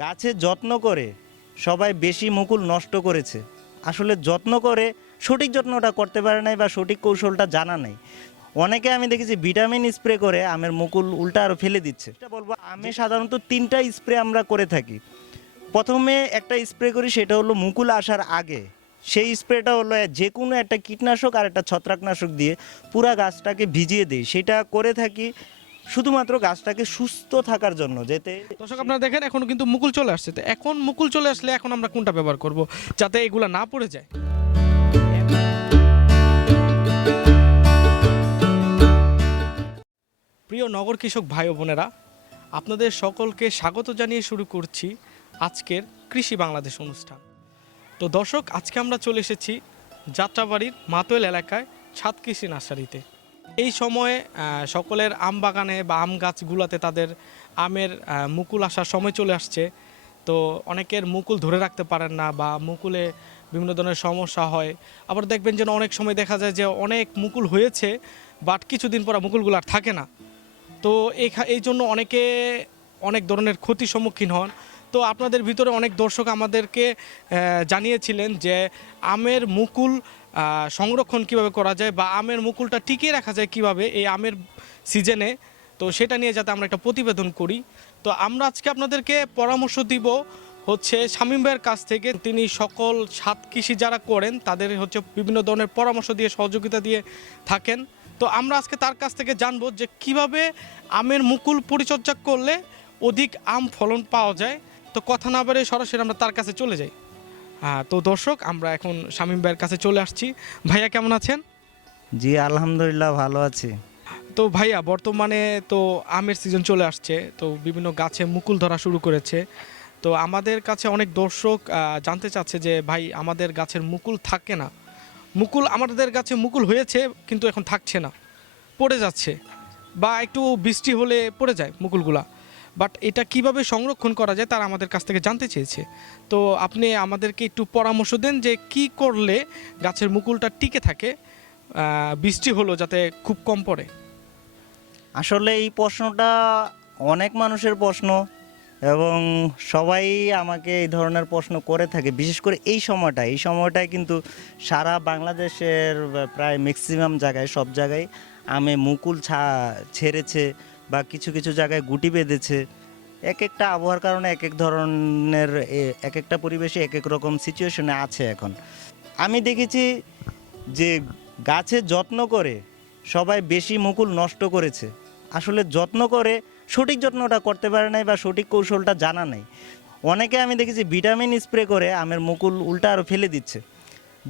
গাছের যত্ন করে সবাই বেশি মুকুল নষ্ট করেছে। আসলে যত্ন করে সঠিক যত্নটা করতে পারে নাই বা সঠিক কৌশলটা জানা নাই। অনেকে আমি দেখেছি ভিটামিন স্প্রে করে আমের মুকুল উল্টা আরও ফেলে দিচ্ছে। এটা বলব, আমি সাধারণত তিনটা স্প্রে আমরা করে থাকি। প্রথমে একটা স্প্রে করি, সেটা হলো মুকুল আসার আগে। সেই স্প্রেটা হলো যে কোনো একটা কীটনাশক আর একটা ছত্রাকনাশক দিয়ে পুরা গাছটাকে ভিজিয়ে দিই। সেটা করে থাকি শুধুমাত্র গাছটাকে সুস্থ থাকার জন্য, যেতে দর্শক, আপনারা দেখেন, এখন কিন্তু মুকুল চলে আসছে। তো এখন মুকুল চলে আসলে এখন আমরা কোনটা ব্যবহার করব যাতে এগুলা না পড়ে যায়? প্রিয় নগর কৃষক ভাই বোনেরা, আপনাদের সকলকে স্বাগত জানিয়ে শুরু করছি আজকের কৃষি বাংলাদেশ অনুষ্ঠান। তো দর্শক, আজকে আমরা চলে এসেছি যাত্রাবাড়ির মাতোয়েল এলাকায় ছাদ কৃষি নার্সারিতে। এই সময়ে সকলের আম বাগানে বা আম গাছগুলোতে তাদের আমের মুকুল আসার সময় চলে আসছে। তো অনেকের মুকুল ধরে রাখতে পারেন না বা মুকুলে বিভিন্ন ধরনের সমস্যা হয়। আবার দেখবেন যেন অনেক সময় দেখা যায় যে অনেক মুকুল হয়েছে, বাট কিছুদিন পর মুকুলগুলো আর থাকে না। তো এই জন্য অনেকে অনেক ধরনের ক্ষতির সম্মুখীন হন। তো আপনাদের ভিতরে অনেক দর্শক আমাদেরকে জানিয়েছিলেন যে আমের মুকুল সংরক্ষণ কীভাবে করা যায় বা আমের মুকুলটা টিকিয়ে রাখা যায় কীভাবে এই আমের সিজনে। তো সেটা নিয়ে যাতে আমরা একটা প্রতিবেদন করি। তো আমরা আজকে আপনাদেরকে পরামর্শ দিব হচ্ছে শামীম ভাইয়ের কাছ থেকে। তিনি সকল সাত কৃষি যারা করেন, তাদের হচ্ছে বিভিন্ন ধরনের পরামর্শ দিয়ে, সহযোগিতা দিয়ে থাকেন। তো আমরা আজকে তার কাছ থেকে জানব যে কীভাবে আমের মুকুল পরিচর্যা করলে অধিক আম ফলন পাওয়া যায়। তো কথা না বেড়ে সরাসরি আমরা তার কাছে চলে যাই। হ্যাঁ তো দর্শক আমরা এখন শামীম ভাইয়ের কাছে চলে আসছি। ভাইয়া কেমন আছেন? জি আলহামদুলিল্লাহ ভালো আছি। তো ভাইয়া বর্তমানে তো আমের সিজন চলে আসছে তো বিভিন্ন গাছে মুকুল ধরা শুরু করেছে। তো আমাদের কাছে অনেক দর্শক জানতে চাচ্ছে যে ভাই আমাদের গাছের মুকুল থাকে না। মুকুল আমাদের গাছে মুকুল হয়েছে কিন্তু এখন থাকছে না পড়ে যাচ্ছে। বা একটু বৃষ্টি হলে পড়ে যায় মুকুলগুলা। বাট এটা কীভাবে সংরক্ষণ করা যায় তারা আমাদের কাছ থেকে জানতে চেয়েছে। তো আপনি আমাদেরকে একটু পরামর্শ দেন যে কি করলে গাছের মুকুলটা টিকে থাকে বৃষ্টি হলো যাতে খুব কম পড়ে। আসলে এই প্রশ্নটা অনেক মানুষের প্রশ্ন এবং সবাই আমাকে এই ধরনের প্রশ্ন করে থাকে, বিশেষ করে এই সময়টা এই সময়টায় কিন্তু সারা বাংলাদেশের প্রায় ম্যাক্সিমাম জায়গায়, সব জায়গায় আমে মুকুল ছা, ছেড়েছে বা কিছু কিছু জায়গায় গুটি বেঁধেছে। এক একটা আবহাওয়ার কারণে এক এক ধরনের এক একটা পরিবেশে এক এক রকম সিচুয়েশনে আছে এখন। আমি দেখেছি যে গাছের যত্ন করে সবাই বেশি মুকুল নষ্ট করেছে। আসলে যত্ন করে সঠিক যত্নটা করতে পারে নাই বা সঠিক কৌশলটা জানা নাই। অনেকে আমি দেখেছি ভিটামিন স্প্রে করে আমের মুকুল উল্টা আরও ফেলে দিচ্ছে।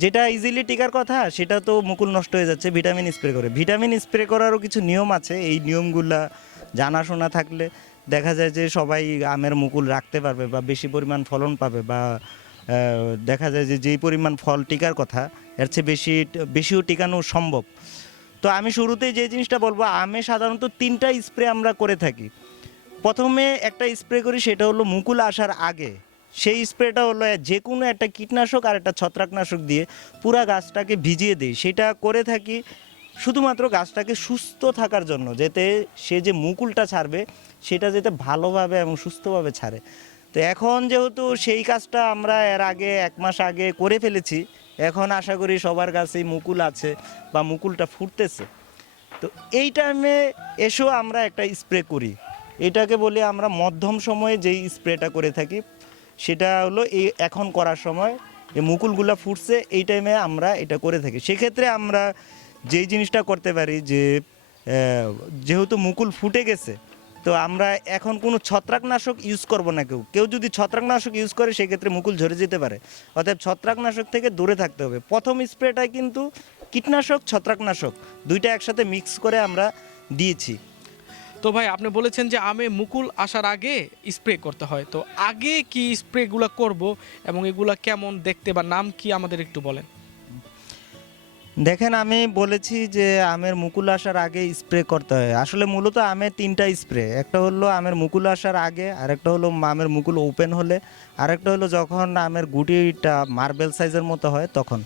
যেটা ইজিলি টিকার কথা, সেটা তো মুকুল নষ্ট হয়ে যাচ্ছে ভিটামিন স্প্রে করে। ভিটামিন স্প্রে করারও কিছু নিয়ম আছে। এই নিয়মগুলা জানাশোনা থাকলে দেখা যায় যে সবাই আমের মুকুল রাখতে পারবে বা বেশি পরিমাণ ফলন পাবে বা দেখা যায় যে যেই পরিমাণ ফল টিকার কথা, এর চেয়ে বেশি, বেশিও টিকানো সম্ভব। তো আমি শুরুতেই যে জিনিসটা বলব, আমে সাধারণত তিনটা স্প্রে আমরা করে থাকি। প্রথমে একটা স্প্রে করি, সেটা হলো মুকুল আসার আগে। সেই স্প্রেটা হলো যে কোনো একটা কীটনাশক আর একটা ছত্রাকনাশক দিয়ে পুরা গাছটাকে ভিজিয়ে দিই। সেটা করে থাকি শুধুমাত্র গাছটাকে সুস্থ থাকার জন্য, যাতে সে যে মুকুলটা ছাড়বে, সেটা যাতে ভালোভাবে এবং সুস্থভাবে ছাড়ে। তো এখন যেহেতু সেই কাজটা আমরা এর আগে এক মাস আগে করে ফেলেছি, এখন আশা করি সবার কাছেই মুকুল আছে বা মুকুলটা ফুটতেছে। তো এই টাইমে এসেও আমরা একটা স্প্রে করি। এটাকে বলি আমরা মধ্যম সময়ে যেই স্প্রেটা করে থাকি, সেটা হলো এই এখন করার সময় এই মুকুলগুলা ফুটছে, এই টাইমে আমরা এটা করে থাকি। সেক্ষেত্রে আমরা যেই জিনিসটা করতে পারি যে যেহেতু মুকুল ফুটে গেছে, তো আমরা এখন কোনো ছত্রাকনাশক ইউজ করব না কেউ। কেউ যদি ছত্রাকনাশক ইউজ করে, সেক্ষেত্রে মুকুল ঝরে যেতে পারে। অতএব ছত্রাকনাশক থেকে দূরে থাকতে হবে। প্রথম স্প্রেটায় কিন্তু কীটনাশক, ছত্রাকনাশক, দুইটা একসাথে মিক্স করে আমরা দিয়েছি। তো ভাই, আপনি বলেছেন যে আমে মুকুল আসার আগে স্প্রে করতে হয়। তো আগে কি স্প্রেগুলো করব এবং এগুলা কেমন দেখতে বা নাম কি আমাদের একটু বলেন। দেখেন, আমি বলেছি যে আমের মুকুল আসার আগে স্প্রে করতে হয়। আসলে মূলত আমের তিনটা স্প্রে একটা হলো আমের মুকুল আসার আগে, আরেকটা হলো আমের মুকুল ওপেন হলে, আরেকটা হলো যখন আমের গুটিটা মার্বেল সাইজের মতো হয় তখন।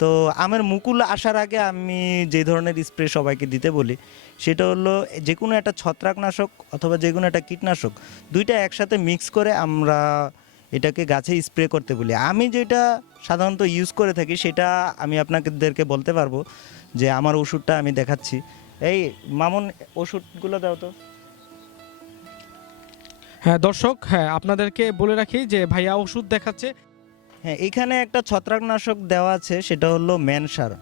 তো আমের মুকুল আসার আগে আমি যে ধরনের স্প্রে সবাইকে দিতে বলি, সেটা হলো যে কোনো একটা ছত্রাকনাশক অথবা যে কোনো একটা কীটনাশক, দুইটা একসাথে মিক্স করে আমরা এটাকে গাছে স্প্রে করতে বলি। আমি যেটা সাধারণত ইউজ করে থাকি সেটা আমি আপনাদেরকে বলতে পারব যে আমার ওষুধটা আমি দেখাচ্ছি। এই মামুন ওষুধগুলো দাও তো। হ্যাঁ দর্শক হ্যাঁ আপনাদেরকে বলে রাখি যে ভাইয়া ওষুধ দেখাচ্ছে। হ্যাঁ এখানে একটা ছত্রাকনাশক দেওয়া আছে সেটা হলো ম্যানসার।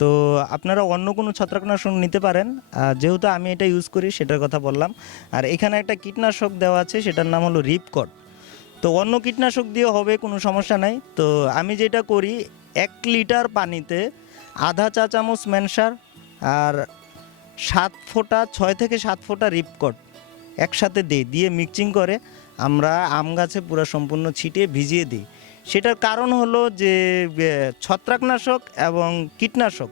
তো আপনারা অন্য কোনো ছত্রাকনাশক নিতে পারেন। যেহেতু আমি এটা ইউজ করি সেটার কথা বললাম। আর এখানে একটা কীটনাশক দেওয়া আছে সেটার নাম হলো রিপকট তো অন্য কীটনাশক দিয়ে হবে, কোনো সমস্যা নাই। তো আমি যেটা করি, এক লিটার পানিতে আধা চা চামচ ম্যানসার আর সাত ফোঁটা, ছয় থেকে সাত ফোঁটা রিপকট একসাথে দিই, দিয়ে মিক্সিং করে, আমরা আম গাছে পুরো সম্পূর্ণ ছিটিয়ে ভিজিয়ে দিই। সেটার কারণ হলো যে ছত্রাকনাশক এবং কীটনাশক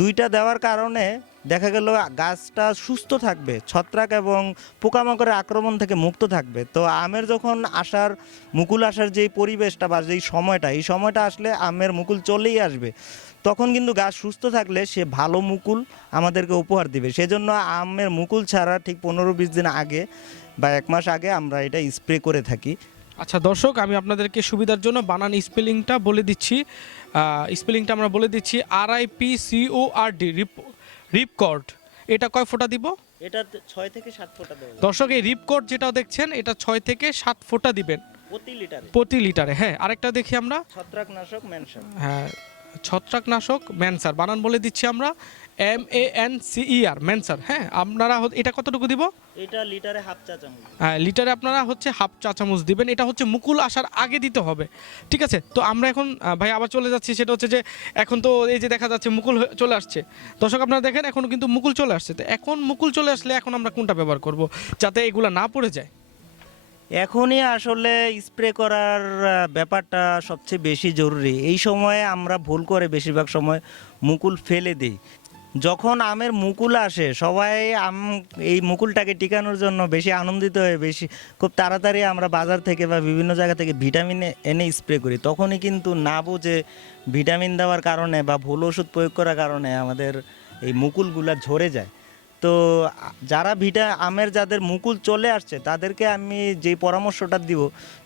দুইটা দেওয়ার কারণে দেখা গেল গাছটা সুস্থ থাকবে, ছত্রাক এবং পোকামাকড়ের আক্রমণ থেকে মুক্ত থাকবে। তো আমের যখন আসার, মুকুল আসার যেই পরিবেশটা বা যেই সময়টা, এই সময়টা আসলে আমের মুকুল চলেই আসবে। তখন কিন্তু গাছ সুস্থ থাকলে সে ভালো মুকুল আমাদেরকে উপহার দিবে। সেজন্য আমের মুকুল ছাড়া ঠিক পনেরো বিশ দিন আগে বা এক মাস আগে আমরা এটা স্প্রে করে থাকি। আচ্ছা দর্শক, আমি আপনাদেরকে সুবিধার জন্য বানান স্পেলিংটা বলে দিচ্ছি। স্পেলিংটা আমরা বলে দিচ্ছি R I P C O R D rip ripcord এটা কয় ফোঁটা দিব? এটা ছয় থেকে সাত ফোঁটা দেব। দর্শক এই রিপকর্ড যেটা দেখছেন এটা ছয় থেকে সাত ফোঁটা দিবেন। প্রতি লিটারে। প্রতি লিটারে হ্যাঁ আরেকটা দেখি আমরা। ছত্রাকনাশক মেনশন হ্যাঁ ছত্রাকনাশক ম্যানসার। বানান বলে দিচ্ছি আমরা এম এ এন সিই আর ম্যানসার। হ্যাঁ আপনারা এটা কতটুকু দিব? এটা লিটারে হাফ চা চামচ। হ্যাঁ লিটারে আপনারা হচ্ছে হাফ চা চামচ দিবেন। এটা হচ্ছে মুকুল আসার আগে দিতে হবে। ঠিক আছে? তো আমরা এখন ভাই আবার চলে যাচ্ছি। সেটা হচ্ছে যে এখন তো এই যে দেখা যাচ্ছে মুকুল চলে আসছে। দর্শক আপনারা দেখেন এখন কিন্তু মুকুল চলে আসছে। তো এখন মুকুল চলে আসলে এখন আমরা কোনটা ব্যবহার করব? যাতে এগুলা না পড়ে যায়। এখনই আসলে স্প্রে করার ব্যাপারটা সবচেয়ে বেশি জরুরি। এই সময়ে আমরা ভুল করে বেশিরভাগ সময় মুকুল ফেলে দিই। যখন আমের মুকুল আসে, সবাই আম, এই মুকুলটাকে টিকানোর জন্য বেশি আনন্দিত হয়ে, বেশি খুব তাড়াতাড়ি আমরা বাজার থেকে বা বিভিন্ন জায়গা থেকে ভিটামিন এনে স্প্রে করি। তখনই কিন্তু না বুঝে ভিটামিন দেওয়ার কারণে বা ভুল ওষুধ প্রয়োগ করার কারণে আমাদের এই মুকুলগুলা ঝরে যায়। তো যারা ভিটা আমের যাদের মুকুল চলে আসছে, তাদেরকে আমি যেই পরামর্শটা দিব,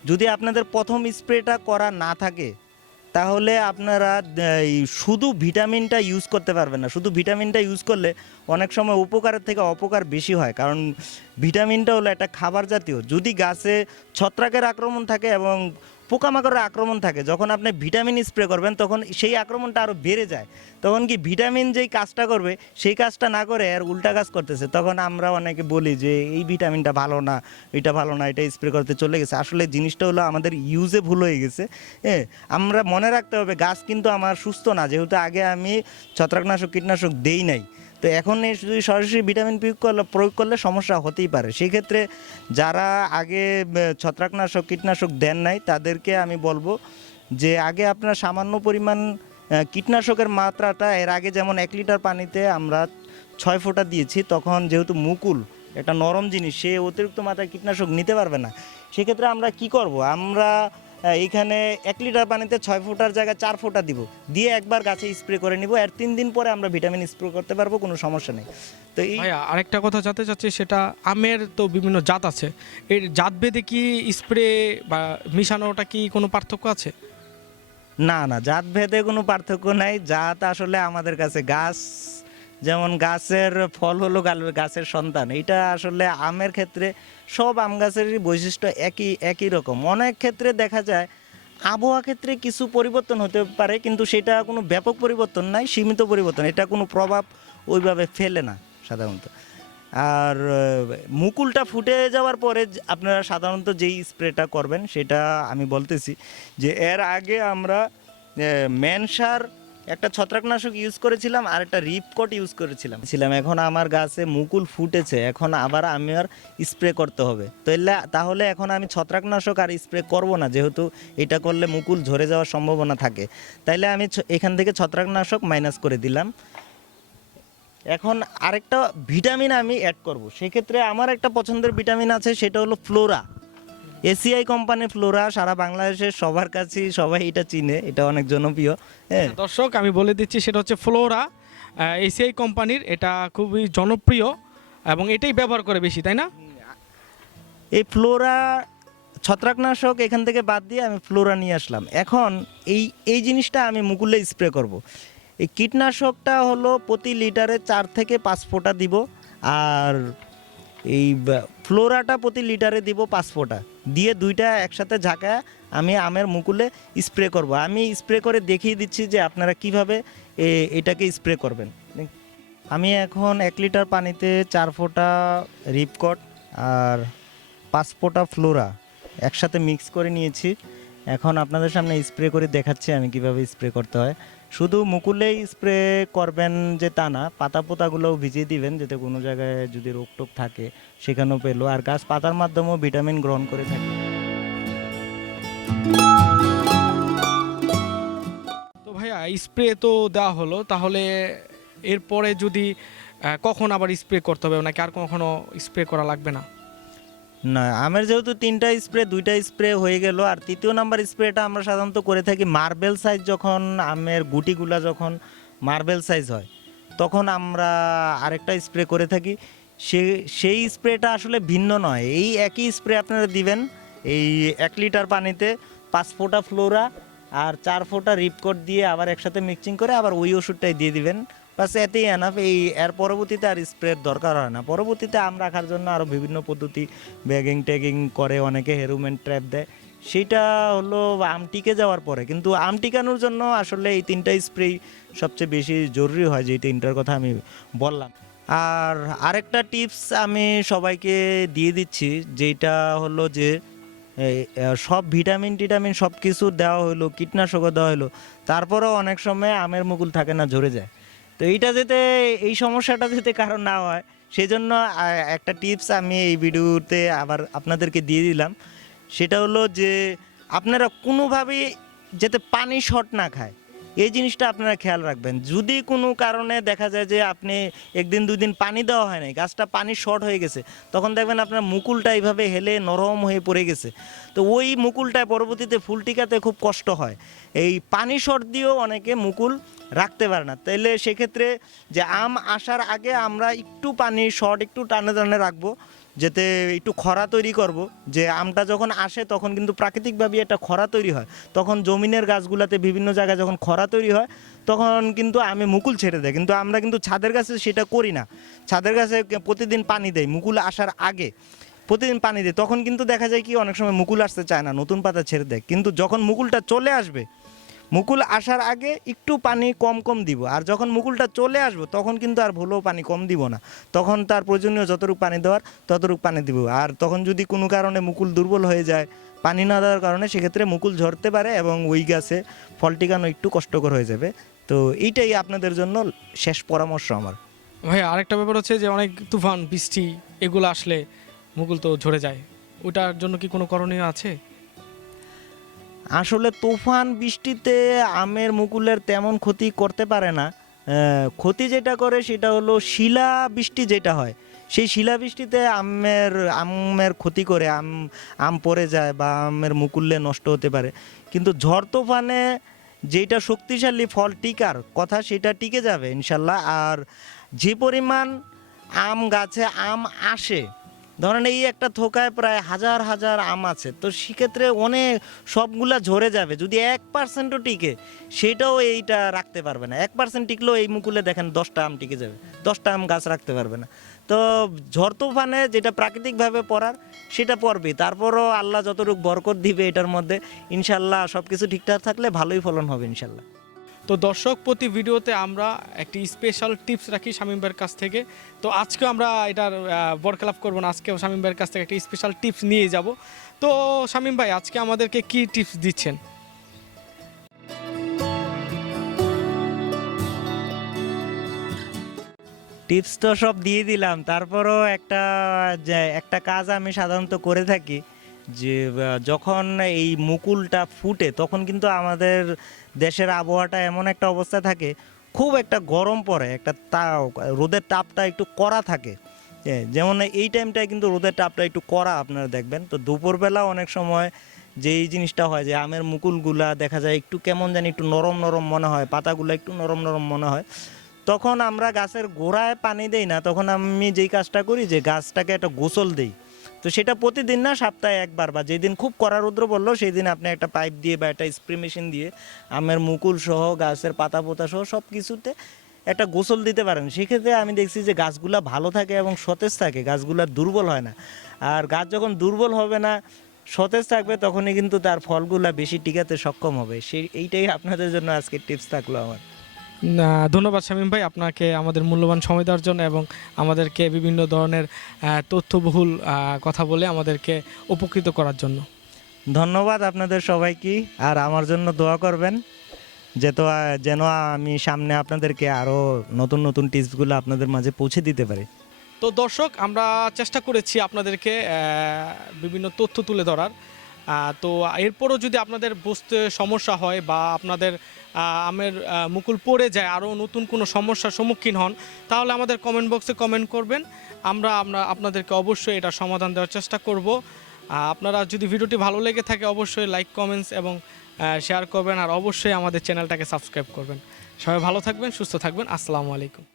যদি আপনাদের প্রথম স্প্রেটা করা না থাকে, তাহলে আপনারা শুধু ভিটামিনটা ইউজ করতে পারবেন না। শুধু ভিটামিনটা ইউজ করলে অনেক সময় উপকারের থেকে অপকার বেশি হয়, কারণ ভিটামিনটা হলো একটা খাবার জাতীয়। যদি গাছে ছত্রাকের আক্রমণ থাকে এবং পোকামাকড়ের আক্রমণ থাকে। যখন আপনি ভিটামিন স্প্রে করবেন, তখন সেই আক্রমণটা আরও বেড়ে যায়। তখন কি ভিটামিন যেই কাজটা করবে, সেই কাজটা না করে আর উল্টা কাজ করতেছে। তখন আমরা অনেকে বলি যে, এই ভিটামিনটা ভালো না, এটা ভালো না, এটা স্প্রে করতে চলে গেছে। আসলে জিনিসটা হলো আমাদের ইউজে ভুল হয়ে গেছে। হ্যাঁ আমরা মনে রাখতে হবে, গাছ কিন্তু আমার সুস্থ না। যেহেতু আগে আমি ছত্রাকনাশক কীটনাশক দেই নাই। তো এখন এই যদি সরাসরি ভিটামিন প্রয়োগ করলে প্রয়োগ করলে সমস্যা হতেই পারে। সেই ক্ষেত্রে যারা আগে ছত্রাকনাশক, কীটনাশক দেন নাই, তাদেরকে আমি বলব যে, আগে আপনার সামান্য পরিমাণ কীটনাশকের মাত্রাটা, এর আগে যেমন এক লিটার পানিতে আমরা ছয় ফোঁটা দিয়েছি, তখন যেহেতু মুকুল, একটা নরম জিনিস, সে অতিরিক্ত মাত্রায় কীটনাশক নিতে পারবে না। সেক্ষেত্রে আমরা কি করব? আমরা আহ, এইখানে এক লিটার পানিতে ছয় ফুটার জায়গায় চার ফুটা দিব। দিয়ে একবার গাছে স্প্রে করে নিব আর তিন দিন পরে আমরা ভিটামিন স্প্রে করতে পারব কোনো সমস্যা নেই। তো এই আরেকটা কথা জানতে চাচ্ছি সেটা আমের তো বিভিন্ন জাত আছে। এর জাত ভেদে কি স্প্রে বা মিশানোটা কি কোনো পার্থক্য আছে? না না জাত ভেদে কোনো পার্থক্য নাই। জাত আসলে আমাদের কাছে গাছ যেমন গাছের ফল হলো গাছের সন্তান। এটা আসলে আমের ক্ষেত্রে সব আম গাছেরই বৈশিষ্ট্য একই একই রকম। অনেক ক্ষেত্রে দেখা যায় আবহাওয়া ক্ষেত্রে কিছু পরিবর্তন হতে পারে, কিন্তু সেটা কোনো ব্যাপক পরিবর্তন নাই, সীমিত পরিবর্তন। এটা কোনো প্রভাব ওইভাবে ফেলে না সাধারণত। আর মুকুলটা ফুটে যাওয়ার পরে আপনারা সাধারণত যেই স্প্রেটা করবেন সেটা আমি বলতেছি যে এর আগে আমরা ম্যানসার একটা ছত্রাকনাশক ইউজ করেছিলাম, আর একটা রিপকট ইউজ করেছিলাম। ছিলাম, এখন আমার গাছে মুকুল ফুটেছে, এখন আবার আমি আর স্প্রে করতে হবে। তাহলে তাহলে এখন আমি ছত্রাকনাশক আর স্প্রে করব না, যেহেতু এটা করলে মুকুল ঝরে যাওয়ার সম্ভাবনা থাকে। তাইলে আমি এখান থেকে ছত্রাকনাশক মাইনাস করে দিলাম। এখন আরেকটা ভিটামিন আমি অ্যাড করব। সেক্ষেত্রে আমার একটা পছন্দের ভিটামিন আছে, সেটা হলো ফ্লোরা এসিআই কোম্পানি ফ্লোরা সারা বাংলাদেশের সবার কাছেই সবাই এটা চিনে এটা অনেক জনপ্রিয় হ্যাঁ। দর্শক আমি বলে দিচ্ছি সেটা হচ্ছে ফ্লোরা। এসিআই কোম্পানির এটা খুবই জনপ্রিয় এবং এটাই ব্যবহার করে বেশি তাই না? এই ফ্লোরা ছত্রাকনাশক এখান থেকে বাদ দিয়ে আমি ফ্লোরা নিয়ে আসলাম। এখন এই এই জিনিসটা আমি মুকুলে স্প্রে করব। এই কীটনাশকটা হলো প্রতি লিটারে চার থেকে পাঁচ ফোঁটা দিব আর এই ফ্লোরাটা প্রতি লিটারে দিব পাঁচ ফোঁটা। দিয়ে দুইটা একসাথে ঝাঁকা আমি আমের মুকুলে স্প্রে করব। আমি স্প্রে করে দেখিয়ে দিচ্ছি যে আপনারা কীভাবে এটাকে স্প্রে করবেন। আমি এখন এক লিটার পানিতে চার ফোঁটা রিপকট আর পাঁচ ফোঁটা ফ্লোরা একসাথে মিক্স করে নিয়েছি। এখন আপনাদের সামনে স্প্রে করে দেখাচ্ছি আমি কীভাবে স্প্রে করতে হয়। শুধু মুকুলেই স্প্রে করবেন যে তা না পাতা পোতাগুলোও ভিজিয়ে দিবেন যাতে কোনো জায়গায় যদি রোগ টোক থাকে সেখানেও পেল। আর গাছ পাতার মাধ্যমেও ভিটামিন গ্রহণ করে থাকে। তো ভাইয়া স্প্রে তো দেওয়া হলো, তাহলে এরপরে যদি কখন আবার স্প্রে করতে হবে? নাকি আর কখনো স্প্রে করা লাগবে না? না, আমের যেহেতু তিনটা স্প্রে, দুইটা স্প্রে হয়ে গেল, আর তৃতীয় নাম্বার স্প্রেটা আমরা সাধারণত করে থাকি মার্বেল সাইজ যখন আমের গুটিগুলা যখন মার্বেল সাইজ হয়, তখন আমরা আরেকটা স্প্রে করে থাকি। সে, সেই স্প্রেটা আসলে ভিন্ন নয়। এই একই স্প্রে আপনারা দিবেন, এই এক লিটার পানিতে পাঁচ ফোঁটা ফ্লোরা আর চার ফোঁটা রিপকট দিয়ে আবার একসাথে মিক্সিং করে আবার ওই ওষুধটাই দিয়ে দিবেন। বাস এতেই এনাফ, এই এর পরবর্তীতে আর স্প্রের দরকার হয় না। পরবর্তীতে আম রাখার জন্য আরও বিভিন্ন পদ্ধতি ব্যাগিং ট্যাগিং করে অনেকে হেরোমেন ট্র্যাপ দেয়। সেইটা হলো আম টিকে যাওয়ার পরে। কিন্তু আম টিকানোর জন্য আসলে এই তিনটা স্প্রেই সবচেয়ে বেশি জরুরি হয়, যে তিনটার কথা আমি বললাম। আর আরেকটা টিপস আমি সবাইকে দিয়ে দিচ্ছি যেটা হলো যে সব ভিটামিন টিটামিন সব কিছু দেওয়া হলো কীটনাশকও দেওয়া হলো তারপরেও অনেক সময় আমের মুকুল থাকে না, ঝরে যায়। তো এইটা যাতে, এই সমস্যাটা যাতে কারণ না হয় সেই জন্য একটা টিপস আমি এই ভিডিওতে আবার আপনাদেরকে দিয়ে দিলাম। সেটা হলো যে, আপনারা কোনোভাবেই যাতে পানি শর্ট না খায়। এই জিনিসটা আপনারা খেয়াল রাখবেন। যদি কোনো কারণে দেখা যায় যে আপনি একদিন দুই দিন পানি দেওয়া হয় নাই, গাছটা পানি শর্ট হয়ে গেছে, তখন দেখবেন আপনার মুকুলটা এইভাবে হেলে নরম হয়ে পড়ে গেছে। তো ওই মুকুলটায় পরবর্তীতে ফুল টিকাতে খুব কষ্ট হয়। এই পানি শর্ট দিয়েও অনেকে মুকুল রাখতে পারে না। তাইলে সেক্ষেত্রে যে আম আসার আগে আমরা একটু পানি শর্ট, একটু টানে টানে রাখব। যাতে একটু খরা তৈরি করব, যে আমটা যখন আসে তখন কিন্তু প্রাকৃতিকভাবে একটা খরা তৈরি হয়। তখন জমিনের গাছগুলোতে বিভিন্ন জায়গায় যখন খরা তৈরি হয়, তখন কিন্তু আমি মুকুল ছেড়ে দেয় কিন্তু আমরা কিন্তু ছাদের গাছে সেটা করি না। ছাদের গাছে প্রতিদিন পানি দেয় মুকুল আসার আগে প্রতিদিন পানি দেয় তখন কিন্তু দেখা যায় কি, অনেক সময় মুকুল আসতে চায় না, নতুন পাতা ছেড়ে দেয়। কিন্তু যখন মুকুলটা চলে আসবে মুকুল আসার আগে একটু পানি কম কম দিব। আর যখন মুকুলটা চলে আসব, তখন কিন্তু আর ভুলেও পানি কম দিব না। তখন তার প্রয়োজনীয় যতটুকু পানি দেওয়ার, ততটুকু পানি দিব। আর তখন যদি কোনো কারণে মুকুল দুর্বল হয়ে যায়, পানি না দেওয়ার কারণে সেক্ষেত্রে মুকুল ঝরতে পারে এবং ওই গাছে ফল টিকানো একটু কষ্টকর হয়ে যাবে। তো এইটাই আপনাদের জন্য শেষ পরামর্শ আমার। ভাই, আরেকটা ব্যাপার হচ্ছে যে অনেক তুফান, বৃষ্টি, এগুলো আসলে মুকুল তো ঝরে যায়। ওটার জন্য কি কোনো করণীয় আছে? আসলে তুফান বৃষ্টিতে আমের মুকুলের তেমন ক্ষতি করতে পারে না। ক্ষতি যেটা করে সেটা হলো শিলা বৃষ্টি যেটা হয়। সেই শিলা বৃষ্টিতে আমের আমের ক্ষতি করে, আম আম পড়ে যায় বা আমের মুকুল্লে নষ্ট হতে পারে। কিন্তু ঝড় তুফানে যেটা শক্তিশালী ফল টিকার কথা সেটা টিকে যাবে ইনশাল্লাহ। আর যে পরিমাণ আম গাছে আম আসে ধরেন এই একটা থোকায় প্রায় হাজার হাজার আম আছে, তো সেক্ষেত্রে অনেক সবগুলা ঝরে যাবে। যদি এক পার্সেন্টও টিকে, সেটাও এইটা রাখতে পারবে না। এক পার্সেন্ট টিকলেও এই মুকুলে দেখেন দশটা আম টিকে যাবে, দশটা আম গাছ রাখতে পারবে না। তো ঝড় তুফানে যেটা প্রাকৃতিকভাবে পড়ার, সেটা পড়বে তারপরও আল্লাহ যতটুকু বরকত দিবে এটার মধ্যে, ইনশাল্লাহ সব কিছু ঠিকঠাক থাকলে ভালোই ফলন হবে, ইনশাল্লাহ। তো দর্শক, প্রতি ভিডিওতে আমরা একটি স্পেশাল টিপস রাখি শামীম ভাইয়ের কাছ থেকে। তো আজকে আমরা এটার বরখেলাপ করব না, আজকেও শামীম ভাইয়ের কাছ থেকে একটি স্পেশাল টিপস নিয়ে যাব। তো শামীম ভাই, আজকে আমাদেরকে কি টিপস দিচ্ছেন? টিপস তো সব দিয়ে দিলাম, তারপরও একটা একটা কাজ আমি সাধারণত করে থাকি। যে যখন এই মুকুলটা ফুটে, তখন কিন্তু আমাদের দেশের আবহাওয়াটা এমন একটা অবস্থা থাকে, খুব একটা গরম পড়ে, একটা তা, রোদের তাপটা একটু কড়া থাকে। যেমন এই টাইমটায় কিন্তু রোদের তাপটা একটু কড়া, আপনারা দেখবেন। তো দুপুরবেলা অনেক সময় যে এই জিনিসটা হয়, যে আমের মুকুলগুলা দেখা যায় একটু কেমন জানি একটু নরম নরম মনে হয়, পাতাগুলো একটু নরম নরম মনে হয়। তখন আমরা গাছের গোড়ায় পানি দেই না, তখন আমি যেই কাজটা করি, যে গাছটাকে একটা গোসল দেই। তো সেটা প্রতিদিন না, সপ্তাহে একবার বা যেদিন খুব কড়া রৌদ্র পড়ল সেই দিন আপনি একটা পাইপ দিয়ে বা একটা স্প্রে মেশিন দিয়ে আমের মুকুল সহ, গাছের পাতা পোতা সহ সব কিছুতে একটা গোসল দিতে পারেন। সেক্ষেত্রে আমি দেখছি যে গাছগুলা ভালো থাকে এবং সতেজ থাকে, গাছগুলা দুর্বল হয় না। আর গাছ যখন দুর্বল হবে না, সতেজ থাকবে, তখনই কিন্তু তার ফলগুলা বেশি টিকাতে সক্ষম হবে। সেই, এইটাই আপনাদের জন্য আজকে টিপস থাকল আমার। ধন্যবাদ শামীম ভাই আপনাকে আমাদের মূল্যবান সময় দেওয়ার জন্য এবং আমাদেরকে বিভিন্ন ধরনের তথ্যবহুল কথা বলে আমাদেরকে উপকৃত করার জন্য। ধন্যবাদ আপনাদের সবাইকে আর আমার জন্য দোয়া করবেন যেত যেন আমি সামনে আপনাদেরকে আরও নতুন নতুন টিপসগুলো আপনাদের মাঝে পৌঁছে দিতে পারি। তো দর্শক আমরা চেষ্টা করেছি আপনাদেরকে বিভিন্ন তথ্য তুলে ধরার। তো এরপরও যদি আপনাদের বুঝতে সমস্যা হয় বা আপনাদের আমের মুকুল পড়ে যায়, আরও নতুন কোনো সমস্যার সম্মুখীন হন, তাহলে আমাদের কমেন্ট বক্সে কমেন্ট করবেন। আমরা আমরা আপনাদেরকে অবশ্যই এটা সমাধান দেওয়ার চেষ্টা করব। আপনারা যদি ভিডিওটি ভালো লেগে থাকে, অবশ্যই লাইক কমেন্টস এবং শেয়ার করবেন। আর অবশ্যই আমাদের চ্যানেলটাকে সাবস্ক্রাইব করবেন। সবাই ভালো থাকবেন, সুস্থ থাকবেন। আসসালামু আলাইকুম।